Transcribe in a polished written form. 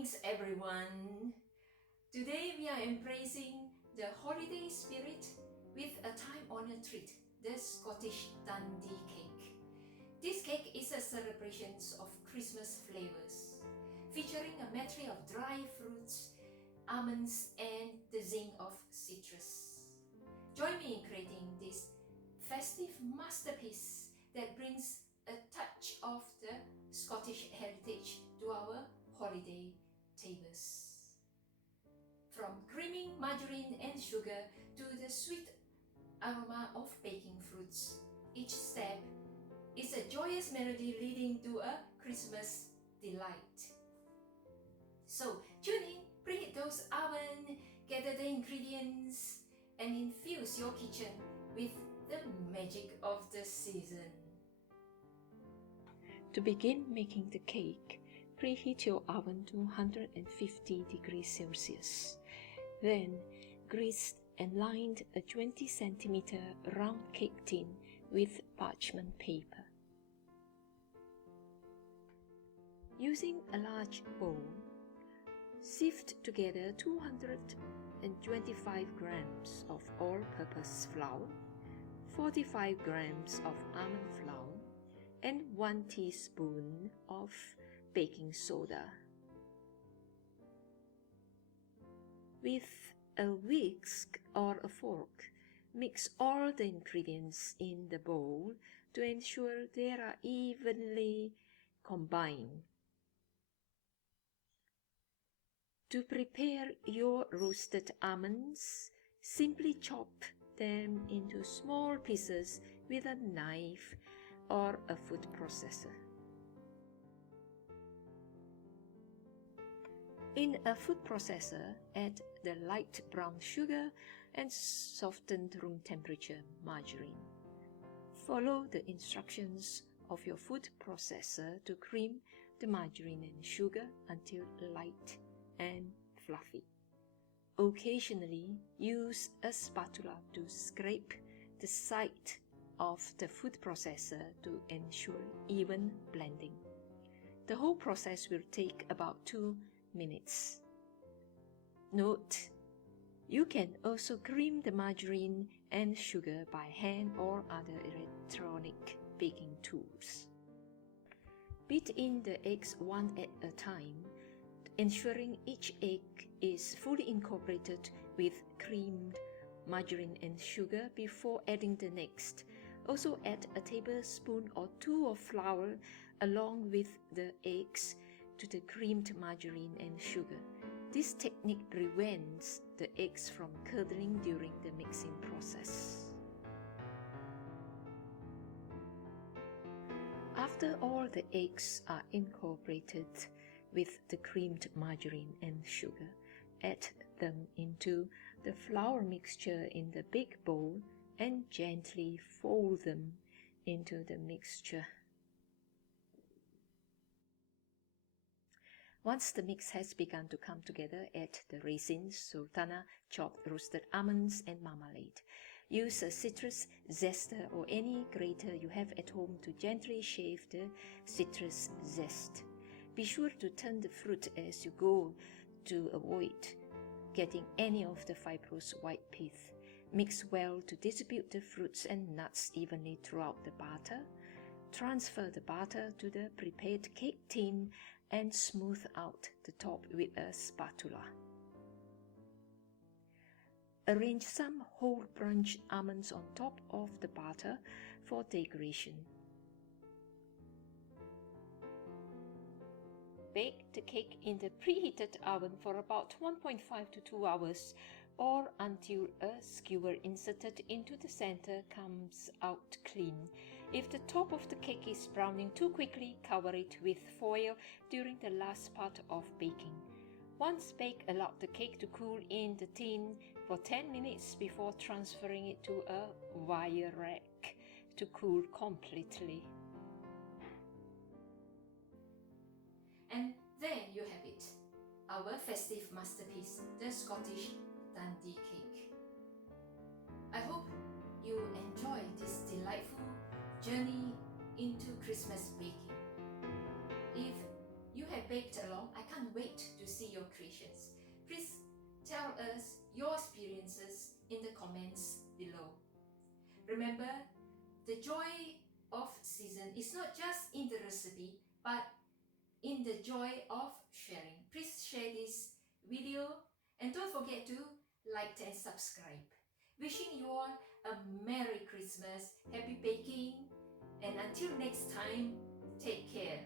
Greetings everyone! Today we are embracing the holiday spirit with a time-honored treat, the Scottish Dundee Cake. This cake is a celebration of Christmas flavours, featuring a medley of dry fruits, almonds and the zing of citrus. Join me in creating this festive masterpiece that brings a touch of the Scottish heritage to our holiday tables. From creaming margarine and sugar to the sweet aroma of baking fruits, each step is a joyous melody leading to a Christmas delight. So tune in, preheat those ovens, gather the ingredients, and infuse your kitchen with the magic of the season. To begin making the cake, preheat your oven to 150 degrees Celsius. Then, grease and line a 20 cm round cake tin with parchment paper. Using a large bowl, sift together 225 grams of all-purpose flour, 45 grams of almond flour, and 1 teaspoon of baking soda. With a whisk or a fork, mix all the ingredients in the bowl to ensure they are evenly combined. To prepare your roasted almonds, simply chop them into small pieces with a knife or a food processor. In a food processor, add the light brown sugar and softened room temperature margarine. Follow the instructions of your food processor to cream the margarine and sugar until light and fluffy. Occasionally, use a spatula to scrape the side of the food processor to ensure even blending. The whole process will take about 2 minutes. Note, you can also cream the margarine and sugar by hand or other electronic baking tools. Beat in the eggs one at a time, ensuring each egg is fully incorporated with creamed margarine and sugar before adding the next. Also add a tablespoon or 2 of flour along with the eggs to the creamed margarine and sugar. This technique prevents the eggs from curdling during the mixing process. After all the eggs are incorporated with the creamed margarine and sugar, add them into the flour mixture in the big bowl and gently fold them into the mixture. Once the mix has begun to come together, add the raisins, sultanas, chopped roasted almonds, and marmalade. Use a citrus zester or any grater you have at home to gently shave the citrus zest. Be sure to turn the fruit as you go to avoid getting any of the fibrous white pith. Mix well to distribute the fruits and nuts evenly throughout the batter. Transfer the batter to the prepared cake tin and smooth out the top with a spatula. Arrange some whole-blanched almonds on top of the batter for decoration. Bake the cake in the preheated oven for about 1.5 to 2 hours or until a skewer inserted into the center comes out clean. If the top of the cake is browning too quickly, cover it with foil during the last part of baking. Once baked, allow the cake to cool in the tin for 10 minutes before transferring it to a wire rack to cool completely. And there you have it, our festive masterpiece, the Scottish Dundee Cake. I hope you enjoy this delightful journey into Christmas baking. If you have baked along, I can't wait to see your creations. Please tell us your experiences in the comments below. Remember, the joy of season is not just in the recipe, but in the joy of sharing. Please share this video and don't forget to like and subscribe. Wishing you all a Merry Christmas, happy baking, and until next time, take care.